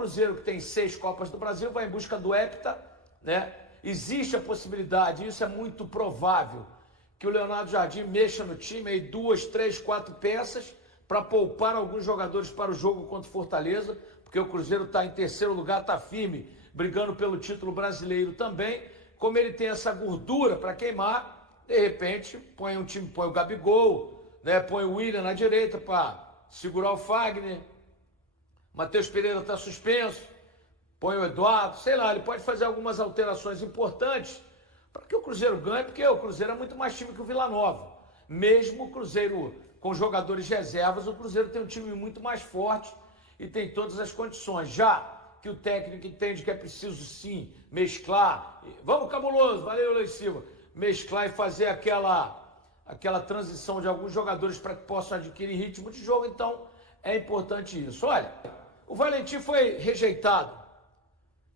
Cruzeiro, que tem 6 Copas do Brasil, vai em busca do hepta, né? Existe a possibilidade, isso é muito provável, que o Leonardo Jardim mexa no time aí 2, 3, 4 peças para poupar alguns jogadores para o jogo contra o Fortaleza, porque o Cruzeiro está em terceiro lugar, está firme, brigando pelo título brasileiro também. Como ele tem essa gordura para queimar, de repente põe um time, põe o Gabigol, né? Põe o William na direita para segurar o Fagner. Matheus Pereira está suspenso, põe o Eduardo, sei lá, ele pode fazer algumas alterações importantes para que o Cruzeiro ganhe, porque o Cruzeiro é muito mais time que o Vila Nova. Mesmo o Cruzeiro com jogadores reservas, o Cruzeiro tem um time muito mais forte e tem todas as condições. Já que o técnico entende que é preciso sim mesclar, vamos Cabuloso, valeu Luiz Silva, mesclar e fazer aquela transição de alguns jogadores para que possam adquirir ritmo de jogo, então é importante isso. Olha, o Valentim foi rejeitado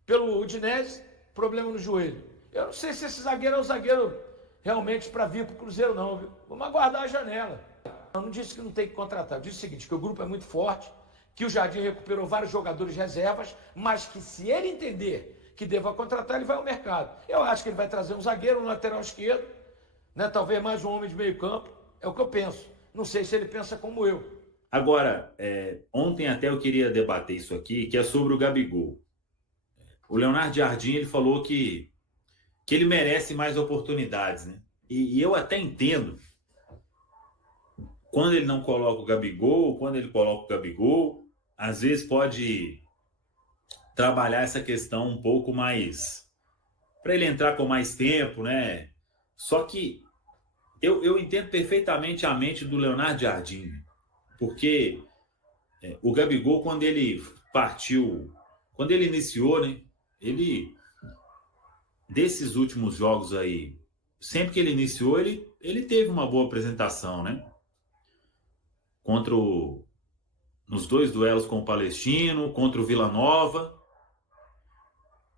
pelo Udinese, problema no joelho. Eu não sei se esse zagueiro é o zagueiro realmente para vir para o Cruzeiro não, viu? Vamos aguardar a janela. Eu não disse que não tem que contratar, eu disse o seguinte, que o grupo é muito forte, que o Jardim recuperou vários jogadores reservas, mas que se ele entender que deva contratar, ele vai ao mercado. Eu acho que ele vai trazer um zagueiro, um lateral esquerdo, né? Talvez mais um homem de meio campo, é o que eu penso. Não sei se ele pensa como eu. Agora, ontem até eu queria debater isso aqui, que é sobre o Gabigol. O Leonardo Jardim, ele falou que ele merece mais oportunidades, né? E eu até entendo quando ele não coloca o Gabigol, quando ele coloca o Gabigol, às vezes pode trabalhar essa questão um pouco mais, para ele entrar com mais tempo, né? Só que eu entendo perfeitamente a mente do Leonardo Jardim, porque o Gabigol, quando ele partiu, quando ele iniciou, né? Ele, desses últimos jogos aí, sempre que ele iniciou, ele teve uma boa apresentação, né? Nos 2 duelos com o Palestino, contra o Vila Nova,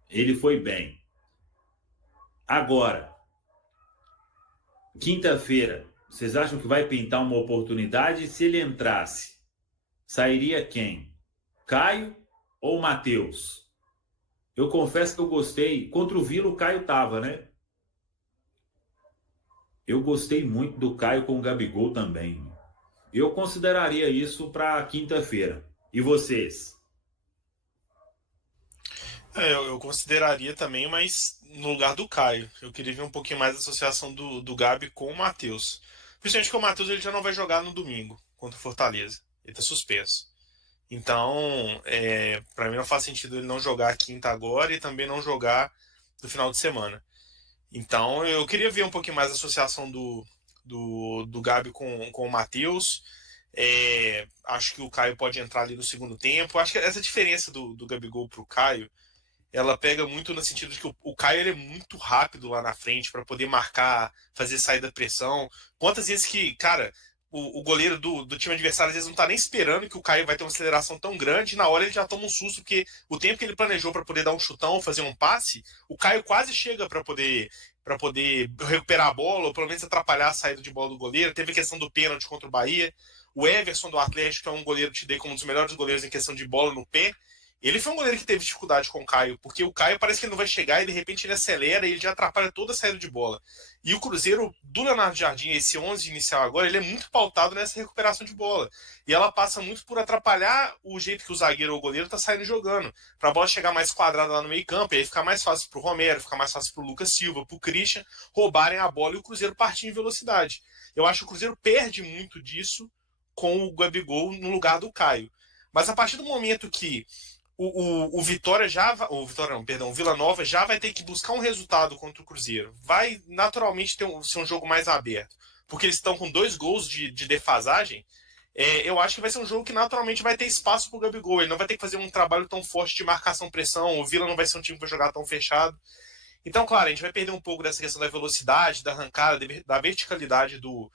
ele foi bem. Agora, quinta-feira, vocês acham que vai pintar uma oportunidade? Se ele entrasse, sairia quem? Caio ou Matheus? Eu confesso que eu gostei. Contra o Vila, o Caio tava, né? Eu gostei muito do Caio com o Gabigol também. Eu consideraria isso para quinta-feira. E vocês? Eu consideraria também, mas no lugar do Caio. Eu queria ver um pouquinho mais a associação do Gabi com o Matheus. Principalmente que o Matheus ele já não vai jogar no domingo contra o Fortaleza. Ele tá suspenso. Então, para mim não faz sentido ele não jogar a quinta agora e também não jogar no final de semana. Então, eu queria ver um pouquinho mais a associação do Gabi com o Matheus. Acho que o Caio pode entrar ali no segundo tempo. Acho que essa diferença do Gabigol pro Caio, ela pega muito no sentido de que o Caio ele é muito rápido lá na frente para poder marcar, fazer saída da pressão. Quantas vezes que, cara, o goleiro do time adversário às vezes não tá nem esperando que o Caio vai ter uma aceleração tão grande, e na hora ele já toma um susto, porque o tempo que ele planejou para poder dar um chutão ou fazer um passe, o Caio quase chega para poder recuperar a bola, ou pelo menos atrapalhar a saída de bola do goleiro. Teve a questão do pênalti contra o Bahia. O Everson do Atlético, que é um goleiro que te dei como um dos melhores goleiros em questão de bola no pé, ele foi um goleiro que teve dificuldade com o Caio, porque o Caio parece que ele não vai chegar e de repente ele acelera e ele já atrapalha toda a saída de bola. E o Cruzeiro do Leonardo Jardim, esse 11 inicial agora, ele é muito pautado nessa recuperação de bola. E ela passa muito por atrapalhar o jeito que o zagueiro ou o goleiro tá saindo jogando, pra bola chegar mais quadrada lá no meio campo, e aí ficar mais fácil pro Romero, ficar mais fácil pro Lucas Silva, pro Christian roubarem a bola e o Cruzeiro partir em velocidade. Eu acho que o Cruzeiro perde muito disso com o Gabigol no lugar do Caio. Mas a partir do momento que o Vitória já vai, o Vitória não, perdão, o Vila Nova já vai ter que buscar um resultado contra o Cruzeiro. Vai naturalmente ser um jogo mais aberto, porque eles estão com 2 gols de defasagem. Eu acho que vai ser um jogo que naturalmente vai ter espaço para o Gabigol. Ele não vai ter que fazer um trabalho tão forte de marcação-pressão. O Vila não vai ser um time que vai jogar tão fechado. Então, claro, a gente vai perder um pouco dessa questão da velocidade, da arrancada, da verticalidade do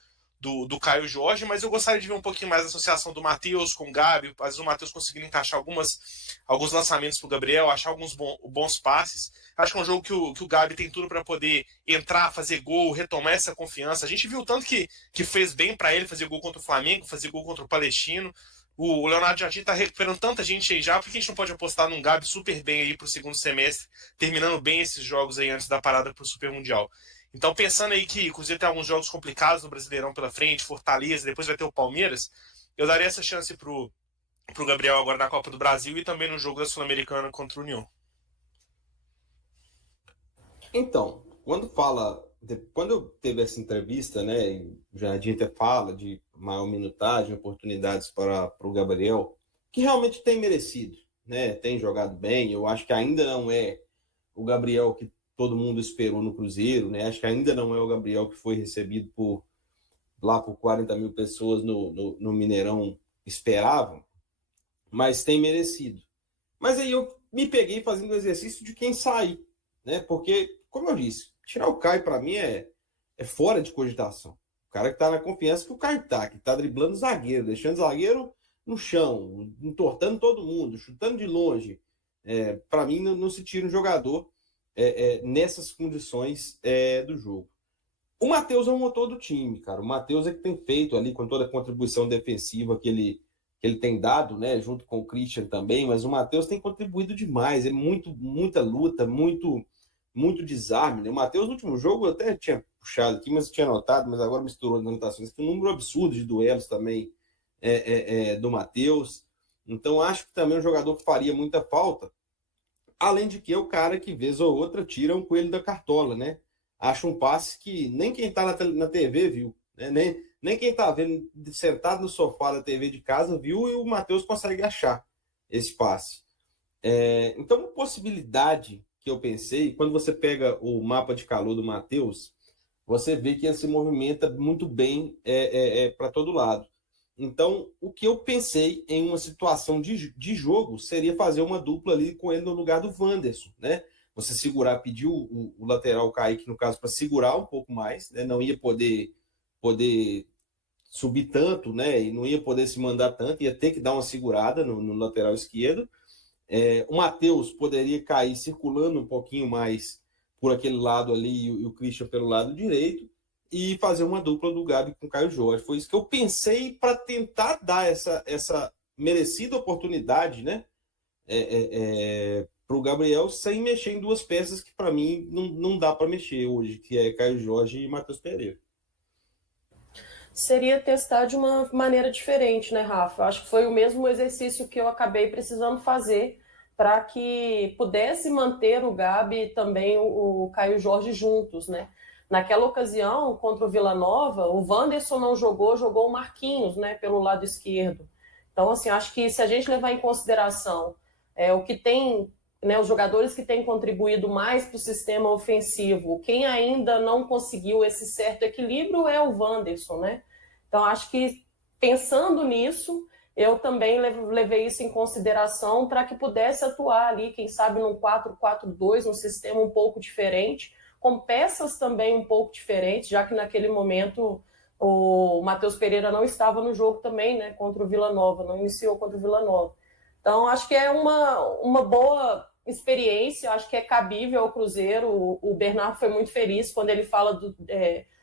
Caio Jorge, mas eu gostaria de ver um pouquinho mais a associação do Matheus com o Gabi, às vezes o Matheus conseguindo encaixar alguns lançamentos para o Gabriel, achar alguns bons passes. Acho que é um jogo que o Gabi tem tudo para poder entrar, fazer gol, retomar essa confiança. A gente viu tanto que fez bem para ele fazer gol contra o Flamengo, fazer gol contra o Palestino. O Leonardo Jardim tá recuperando tanta gente aí já, por que a gente não pode apostar num Gabi super bem aí pro segundo semestre, terminando bem esses jogos aí antes da parada pro Super Mundial? Então, pensando aí que o Cruzeiro tem alguns jogos complicados no Brasileirão pela frente, Fortaleza, depois vai ter o Palmeiras, eu daria essa chance pro Gabriel agora na Copa do Brasil e também no jogo da Sul-Americana contra o União. Então, quando teve essa entrevista, né, e o Jardim até fala de maior minutagem, oportunidades para o Gabriel, que realmente tem merecido, né, tem jogado bem. Eu acho que ainda não é o Gabriel que todo mundo esperou no Cruzeiro, né, acho que ainda não é o Gabriel que foi recebido por 40 mil pessoas no Mineirão esperavam, mas tem merecido. Mas aí eu me peguei fazendo o exercício de quem sai, né, porque, como eu disse, tirar o Caio, para mim, é fora de cogitação. O cara que tá na confiança que o Caio tá, que tá driblando o zagueiro, deixando o zagueiro no chão, entortando todo mundo, chutando de longe. Para mim, não se tira um jogador nessas condições do jogo. O Matheus é o motor do time, cara. O Matheus é que tem feito ali, com toda a contribuição defensiva que ele tem dado, né, junto com o Christian também, mas o Matheus tem contribuído demais. É muita luta, muito desarme, né? O Matheus, no último jogo, eu até tinha puxado aqui, mas tinha anotado, mas agora misturou as anotações, que um número absurdo de duelos também do Matheus. Então, acho que também é um jogador que faria muita falta, além de que é o cara que, vez ou outra, tira um coelho da cartola, né? Acha um passe que nem quem tá na TV viu, né? Nem quem tá vendo sentado no sofá da TV de casa viu, e o Matheus consegue achar esse passe. Então, uma possibilidade que eu pensei, quando você pega o mapa de calor do Matheus, você vê que ele se movimenta muito bem para todo lado. Então, o que eu pensei em uma situação de jogo seria fazer uma dupla ali com ele no lugar do Wanderson, né? Você segurar, pedir o lateral Kaique, no caso, para segurar um pouco mais, né? Não ia poder subir tanto, né? E não ia poder se mandar tanto, ia ter que dar uma segurada no lateral esquerdo. O Matheus poderia cair circulando um pouquinho mais por aquele lado ali e o Christian pelo lado direito e fazer uma dupla do Gabi com o Caio Jorge. Foi isso que eu pensei para tentar dar essa merecida oportunidade, né, para o Gabriel, sem mexer em duas peças que para mim não dá para mexer hoje, que é Caio Jorge e Matheus Pereira. Seria testar de uma maneira diferente, né, Rafa? Eu acho que foi o mesmo exercício que eu acabei precisando fazer para que pudesse manter o Gabi e também o Caio Jorge juntos, né? Naquela ocasião, contra o Vila Nova, o Wanderson não jogou o Marquinhos, né, pelo lado esquerdo. Então, assim, acho que se a gente levar em consideração o que tem, né, os jogadores que têm contribuído mais para o sistema ofensivo, quem ainda não conseguiu esse certo equilíbrio é o Wanderson, né? Então, acho que pensando nisso, eu também levei isso em consideração para que pudesse atuar ali, quem sabe num 4-4-2, um sistema um pouco diferente, com peças também um pouco diferentes, já que naquele momento o Matheus Pereira não estava no jogo também, né, contra o Vila Nova, não iniciou contra o Vila Nova. Então, acho que é uma boa experiência, acho que é cabível ao Cruzeiro. O Bernardo foi muito feliz quando ele fala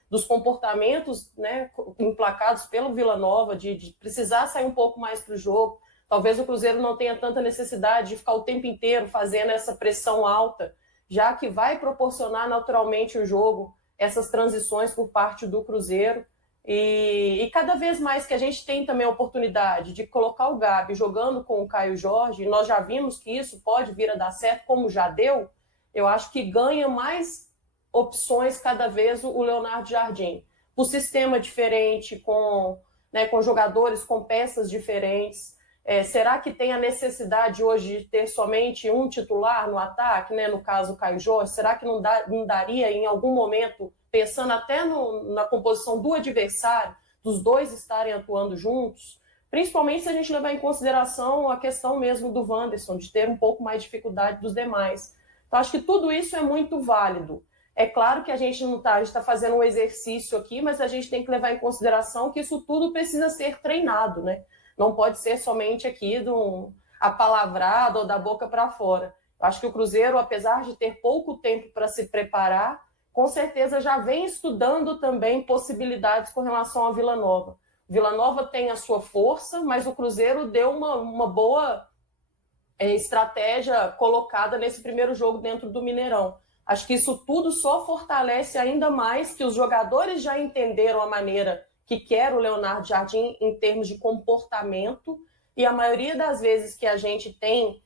dos comportamentos, né, emplacados pelo Vila Nova, de precisar sair um pouco mais para o jogo. Talvez o Cruzeiro não tenha tanta necessidade de ficar o tempo inteiro fazendo essa pressão alta, já que vai proporcionar naturalmente o jogo, essas transições por parte do Cruzeiro. E cada vez mais que a gente tem também a oportunidade de colocar o Gabi jogando com o Caio Jorge, e nós já vimos que isso pode vir a dar certo, como já deu, eu acho que ganha mais opções cada vez o Leonardo Jardim. O sistema diferente, com jogadores com peças diferentes. Será que tem a necessidade hoje de ter somente um titular no ataque, né? No caso o Caio Jorge? Será que não daria em algum momento, pensando até na composição do adversário, dos dois estarem atuando juntos? Principalmente se a gente levar em consideração a questão mesmo do Wanderson, de ter um pouco mais de dificuldade dos demais. Então, acho que tudo isso é muito válido. É claro que a gente não está, a gente está fazendo um exercício aqui, mas a gente tem que levar em consideração que isso tudo precisa ser treinado, né? Não pode ser somente aqui apalavrado ou da boca para fora. Eu acho que o Cruzeiro, apesar de ter pouco tempo para se preparar, com certeza já vem estudando também possibilidades com relação à Vila Nova. Vila Nova tem a sua força, mas o Cruzeiro deu uma boa estratégia colocada nesse primeiro jogo dentro do Mineirão. Acho que isso tudo só fortalece ainda mais que os jogadores já entenderam a maneira que quer o Leonardo Jardim em termos de comportamento, e a maioria das vezes que a gente tem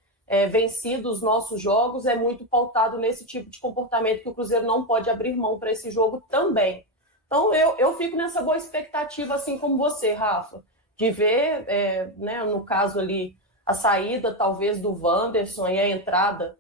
vencido os nossos jogos é muito pautado nesse tipo de comportamento que o Cruzeiro não pode abrir mão para esse jogo também. Então eu fico nessa boa expectativa, assim como você, Rafa, de ver, né, no caso ali, a saída talvez do Wanderson e a entrada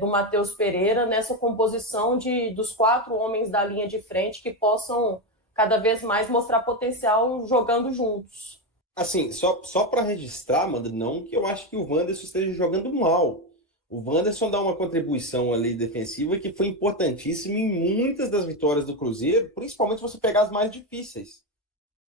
do Matheus Pereira nessa composição dos 4 homens da linha de frente que possam cada vez mais mostrar potencial jogando juntos. Assim, só para registrar, Amanda, não que eu acho que o Wanderson esteja jogando mal. O Wanderson dá uma contribuição ali defensiva que foi importantíssima em muitas das vitórias do Cruzeiro, principalmente se você pegar as mais difíceis.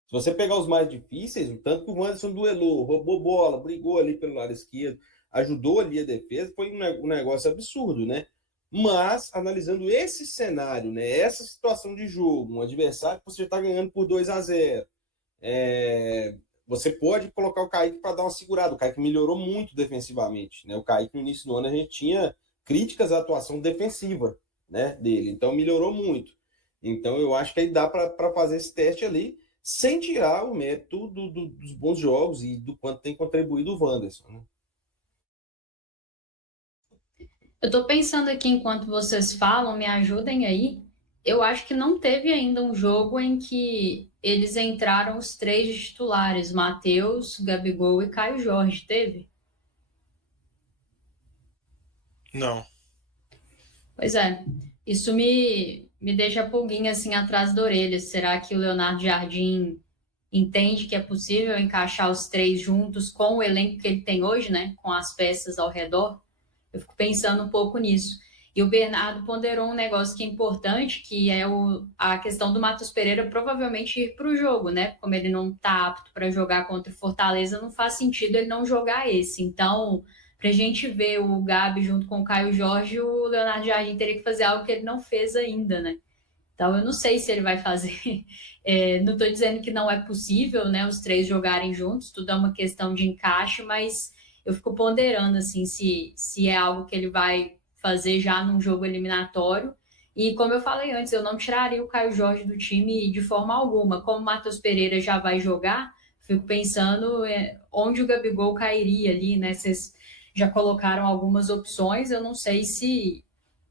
Se você pegar os mais difíceis, o tanto que o Wanderson duelou, roubou bola, brigou ali pelo lado esquerdo, ajudou ali a defesa, foi um negócio absurdo, né? Mas, analisando esse cenário, né, essa situação de jogo, um adversário que você já está ganhando por 2-0, você pode colocar o Kaique para dar uma segurada. O Kaique melhorou muito defensivamente, né? O Kaique, no início do ano, a gente tinha críticas à atuação defensiva, né, dele. Então, melhorou muito. Então, eu acho que aí dá para fazer esse teste ali, sem tirar o mérito dos bons jogos e do quanto tem contribuído o Wanderson, né? Eu tô pensando aqui enquanto vocês falam, me ajudem aí. Eu acho que não teve ainda um jogo em que eles entraram os 3 de titulares, Matheus, Gabigol e Caio Jorge, teve? Não. Pois é, isso me deixa a pulguinha assim atrás da orelha. Será que o Leonardo Jardim entende que é possível encaixar os 3 juntos com o elenco que ele tem hoje, né? Com as peças ao redor? Eu fico pensando um pouco nisso. E o Bernardo ponderou um negócio que é importante, que é a questão do Matheus Pereira provavelmente ir para o jogo, né? Como ele não está apto para jogar contra o Fortaleza, não faz sentido ele não jogar esse. Então, para a gente ver o Gabi junto com o Caio Jorge, o Leonardo Jardim teria que fazer algo que ele não fez ainda, né? Então, eu não sei se ele vai fazer. Não estou dizendo que não é possível, né? Os 3 jogarem juntos, tudo é uma questão de encaixe, mas eu fico ponderando assim se é algo que ele vai fazer já num jogo eliminatório. E como eu falei antes, eu não tiraria o Caio Jorge do time de forma alguma. Como o Matheus Pereira já vai jogar, fico pensando onde o Gabigol cairia ali, né? Vocês já colocaram algumas opções, eu não sei se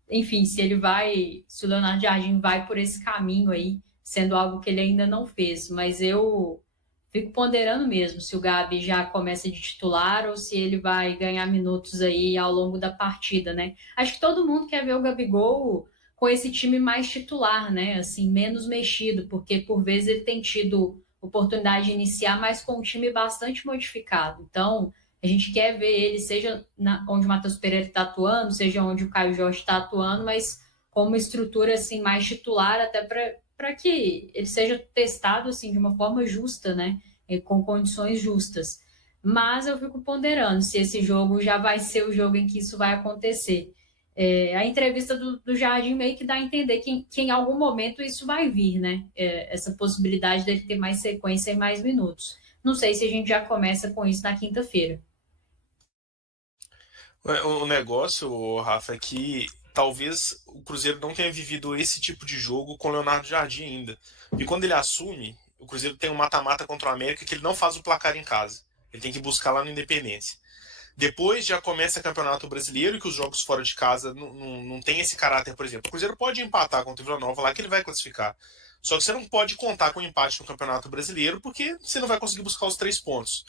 o Leonardo Jardim vai por esse caminho aí, sendo algo que ele ainda não fez, mas eu fico ponderando mesmo se o Gabi já começa de titular ou se ele vai ganhar minutos aí ao longo da partida, né? Acho que todo mundo quer ver o Gabigol com esse time mais titular, né? Assim, menos mexido, porque por vezes ele tem tido oportunidade de iniciar, mas com um time bastante modificado. Então, a gente quer ver ele, seja onde o Matheus Pereira está atuando, seja onde o Caio Jorge está atuando, mas com uma estrutura assim, mais titular, até para que ele seja testado assim, de uma forma justa, né? Com condições justas. Mas eu fico ponderando se esse jogo já vai ser o jogo em que isso vai acontecer. A entrevista do Jardim meio que dá a entender que em algum momento isso vai vir, né? Essa possibilidade dele ter mais sequência e mais minutos. Não sei se a gente já começa com isso na quinta-feira. O negócio, Rafa, é que talvez o Cruzeiro não tenha vivido esse tipo de jogo com o Leonardo Jardim ainda. E quando ele assume, o Cruzeiro tem um mata-mata contra o América que ele não faz o placar em casa. Ele tem que buscar lá no Independência. Depois já começa o Campeonato Brasileiro, que os jogos fora de casa não tem esse caráter, por exemplo. O Cruzeiro pode empatar contra o Vila Nova lá, que ele vai classificar. Só que você não pode contar com empate no Campeonato Brasileiro, porque você não vai conseguir buscar os 3 pontos.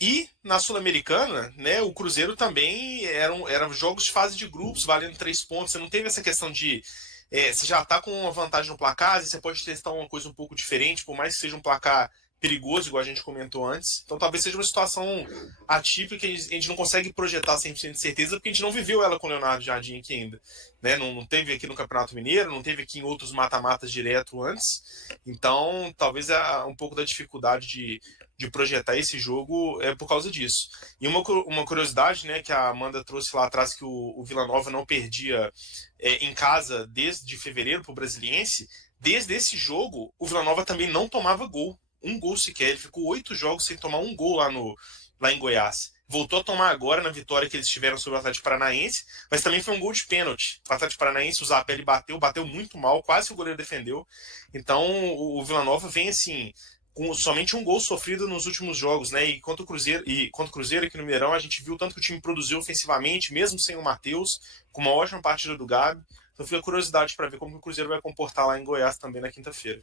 E na Sul-Americana, né, o Cruzeiro também eram jogos de fase de grupos, valendo 3 pontos. Você não teve essa questão de você já está com uma vantagem no placar, e você pode testar uma coisa um pouco diferente, por mais que seja um placar perigoso, igual a gente comentou antes. Então talvez seja uma situação atípica que a gente não consegue projetar 100% de certeza, porque a gente não viveu ela com o Leonardo Jardim aqui ainda. Né? Não teve aqui no Campeonato Mineiro, não teve aqui em outros mata-matas direto antes. Então talvez um pouco da dificuldade de projetar esse jogo é por causa disso. E uma curiosidade, né, que a Amanda trouxe lá atrás, que o Vila Nova não perdia em casa desde fevereiro para o Brasiliense. Desde esse jogo, o Vila Nova também não tomava gol. um gol sequer. Ele ficou 8 jogos sem tomar um gol lá em Goiás. Voltou a tomar agora na vitória que eles tiveram sobre o Atlético Paranaense, mas também foi um gol de pênalti. O Atlético Paranaense, o Zapelli bateu muito mal, quase que o goleiro defendeu. Então o Vila Nova vem assim, com somente um gol sofrido nos últimos jogos, né? E contra o Cruzeiro aqui no Mineirão, a gente viu tanto que o time produziu ofensivamente, mesmo sem o Matheus, com uma ótima partida do Gabi. Então fica a curiosidade para ver como o Cruzeiro vai comportar lá em Goiás também na quinta-feira.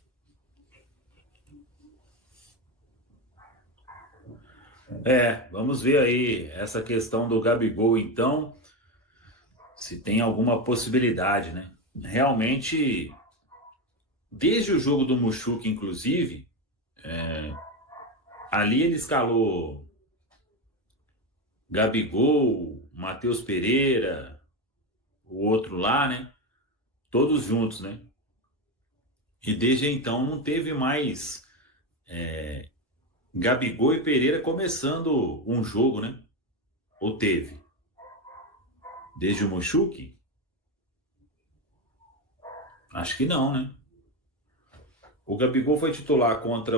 Vamos ver aí essa questão do Gabigol, então, se tem alguma possibilidade, né? Realmente, desde o jogo do Muxuca, inclusive, ali ele escalou Gabigol, Matheus Pereira, o outro lá, né? Todos juntos, né? E desde então não teve mais Gabigol e Pereira começando um jogo, né? Ou teve? Desde o Mochuque? Acho que não, né? O Gabigol foi titular contra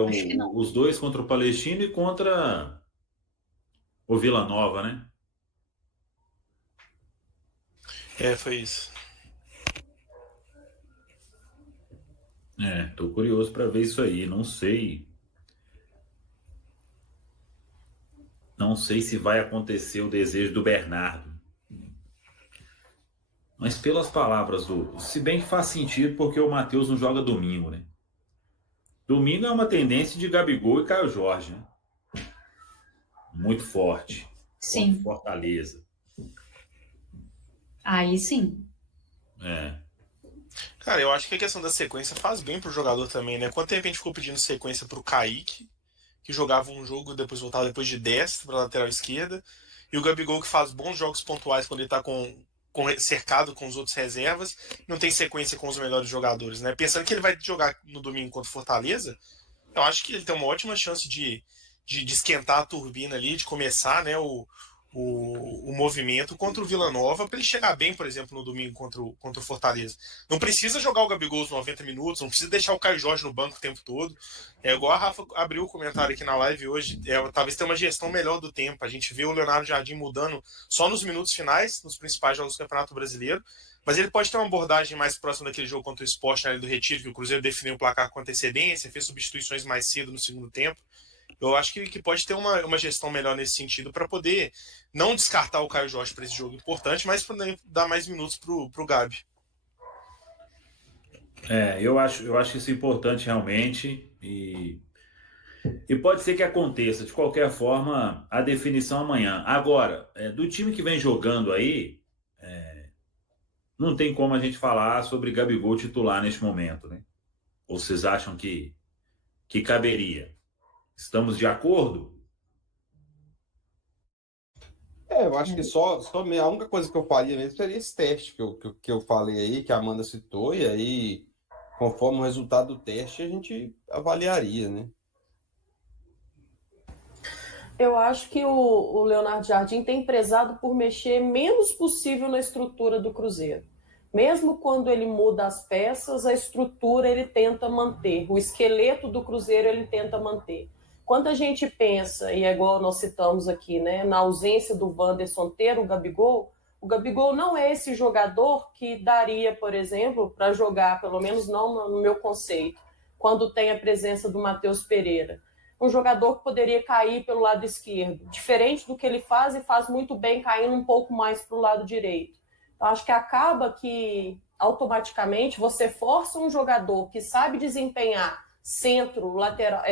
os dois, contra o Palestino e contra o Vila Nova, né? Foi isso. Tô curioso para ver isso aí. Não sei se vai acontecer o desejo do Bernardo. Mas pelas palavras se bem que faz sentido porque o Matheus não joga domingo, né? Domingo é uma tendência de Gabigol e Caio Jorge, né? Muito forte. Sim. Fortaleza. Aí sim. Cara, eu acho que a questão da sequência faz bem pro jogador também, né? Quanto tempo a gente ficou pedindo sequência pro Kaique, que jogava um jogo, depois voltava depois de 10 para lateral esquerda, e o Gabigol que faz bons jogos pontuais quando ele tá cercado com os outros reservas, não tem sequência com os melhores jogadores, né? Pensando que ele vai jogar no domingo contra o Fortaleza, eu acho que ele tem uma ótima chance de esquentar a turbina ali, de começar, né, o movimento contra o Vila Nova para ele chegar bem, por exemplo, no domingo contra o Fortaleza. Não precisa jogar o Gabigol os 90 minutos, não precisa deixar o Caio Jorge no banco o tempo todo. É igual a Rafa abriu o comentário aqui na live hoje, talvez tenha uma gestão melhor do tempo. A gente vê o Leonardo Jardim mudando só nos minutos finais, nos principais jogos do Campeonato Brasileiro, mas ele pode ter uma abordagem mais próxima daquele jogo contra o Sport na Ilha do Retiro, que o Cruzeiro definiu o placar com antecedência, fez substituições mais cedo no segundo tempo. Eu acho que pode ter uma gestão melhor nesse sentido para poder não descartar o Caio Jorge para esse jogo importante, mas para dar mais minutos pro Gabi. Eu acho isso importante realmente e pode ser que aconteça de qualquer forma a definição amanhã. Agora, do time que vem jogando aí, não tem como a gente falar sobre Gabigol titular neste momento, né? Ou vocês acham que caberia? Estamos de acordo? Eu acho que só a única coisa que eu faria mesmo seria esse teste que eu falei aí, que a Amanda citou, e aí, conforme o resultado do teste, a gente avaliaria, né? Eu acho que o Leonardo Jardim tem prezado por mexer menos possível na estrutura do Cruzeiro. Mesmo quando ele muda as peças, a estrutura ele tenta manter, o esqueleto do Cruzeiro ele tenta manter. Quando a gente pensa, e é igual nós citamos aqui, né, na ausência do Wanderson ter o Gabigol não é esse jogador que daria, por exemplo, para jogar, pelo menos não no meu conceito, quando tem a presença do Matheus Pereira. Um jogador que poderia cair pelo lado esquerdo, diferente do que ele faz e faz muito bem caindo um pouco mais para o lado direito. Então, acho que acaba que automaticamente você força um jogador que sabe desempenhar centro, lateral,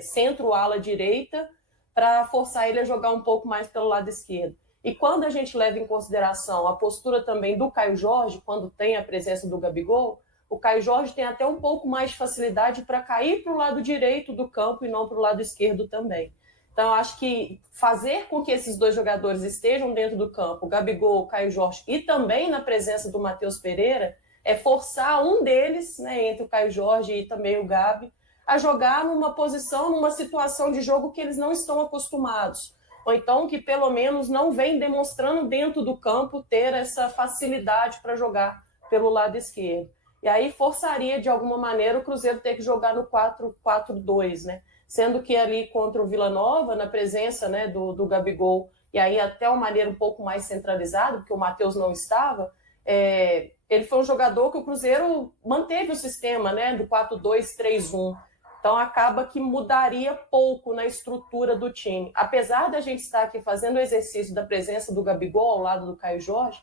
centro, ala direita, para forçar ele a jogar um pouco mais pelo lado esquerdo. E quando a gente leva em consideração a postura também do Caio Jorge, quando tem a presença do Gabigol, o Caio Jorge tem até um pouco mais de facilidade para cair para o lado direito do campo e não para o lado esquerdo também. Então, eu acho que fazer com que esses dois jogadores estejam dentro do campo, o Gabigol, o Caio Jorge, e também na presença do Matheus Pereira, é forçar um deles, né, entre o Caio Jorge e também o Gabi, a jogar numa posição, numa situação de jogo que eles não estão acostumados. Ou então que pelo menos não vem demonstrando dentro do campo ter essa facilidade para jogar pelo lado esquerdo. E aí forçaria de alguma maneira o Cruzeiro ter que jogar no 4-4-2, né? sendo que ali contra o Vila Nova, na presença, né, do Gabigol, e aí até uma maneira um pouco mais centralizada, porque o Matheus não estava, ele foi um jogador que o Cruzeiro manteve o sistema, né, do 4-2-3-1. Então acaba que mudaria pouco na estrutura do time. Apesar da gente estar aqui fazendo o exercício da presença do Gabigol ao lado do Caio Jorge,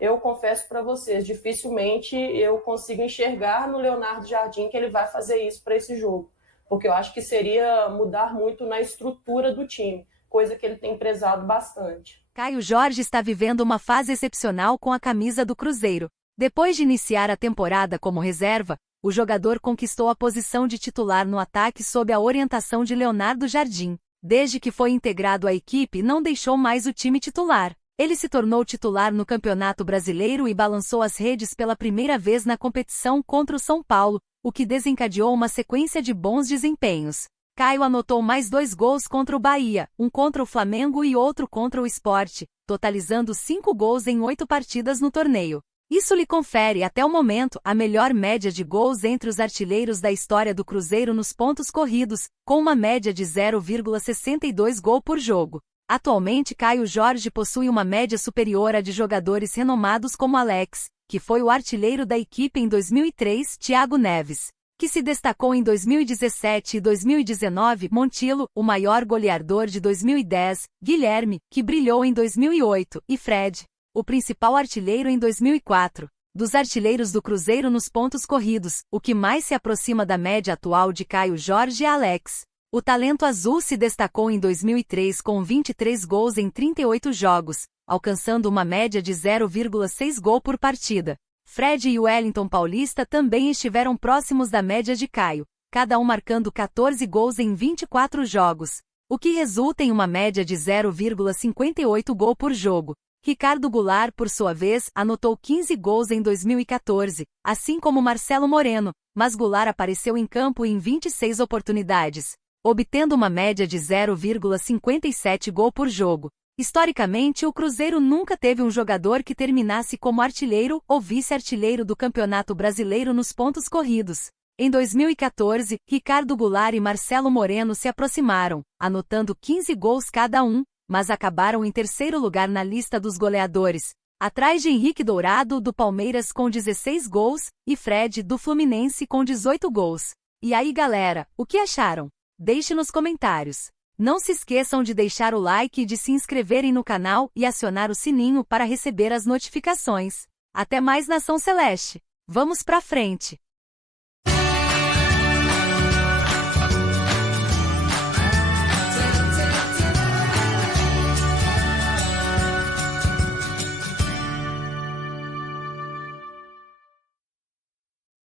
eu confesso para vocês, dificilmente eu consigo enxergar no Leonardo Jardim que ele vai fazer isso para esse jogo, porque eu acho que seria mudar muito na estrutura do time, coisa que ele tem prezado bastante. Caio Jorge está vivendo uma fase excepcional com a camisa do Cruzeiro. Depois de iniciar a temporada como reserva, o jogador conquistou a posição de titular no ataque sob a orientação de Leonardo Jardim. Desde que foi integrado à equipe, não deixou mais o time titular. Ele se tornou titular no Campeonato Brasileiro e balançou as redes pela primeira vez na competição contra o São Paulo, o que desencadeou uma sequência de bons desempenhos. Caio anotou mais 2 gols contra o Bahia, um contra o Flamengo e outro contra o Sport, totalizando 5 gols em 8 partidas no torneio. Isso lhe confere, até o momento, a melhor média de gols entre os artilheiros da história do Cruzeiro nos pontos corridos, com uma média de 0,62 gol por jogo. Atualmente, Caio Jorge possui uma média superior à de jogadores renomados como Alex, que foi o artilheiro da equipe em 2003, Thiago Neves, que se destacou em 2017 e 2019, Montilo, o maior goleador de 2010, Guilherme, que brilhou em 2008, e Fred, o principal artilheiro em 2004. Dos artilheiros do Cruzeiro nos pontos corridos, o que mais se aproxima da média atual de Caio Jorge é Alex. O talento azul se destacou em 2003 com 23 gols em 38 jogos, alcançando uma média de 0,6 gol por partida. Fred e Wellington Paulista também estiveram próximos da média de Caio, cada um marcando 14 gols em 24 jogos, o que resulta em uma média de 0,58 gol por jogo. Ricardo Goulart, por sua vez, anotou 15 gols em 2014, assim como Marcelo Moreno, mas Goulart apareceu em campo em 26 oportunidades, obtendo uma média de 0,57 gol por jogo. Historicamente, o Cruzeiro nunca teve um jogador que terminasse como artilheiro ou vice-artilheiro do Campeonato Brasileiro nos pontos corridos. Em 2014, Ricardo Goulart e Marcelo Moreno se aproximaram, anotando 15 gols cada um, mas acabaram em terceiro lugar na lista dos goleadores, atrás de Henrique Dourado, do Palmeiras com 16 gols, e Fred, do Fluminense com 18 gols. E aí galera, o que acharam? Deixe nos comentários. Não se esqueçam de deixar o like e de se inscreverem no canal e acionar o sininho para receber as notificações. Até mais, Nação Celeste! Vamos pra frente!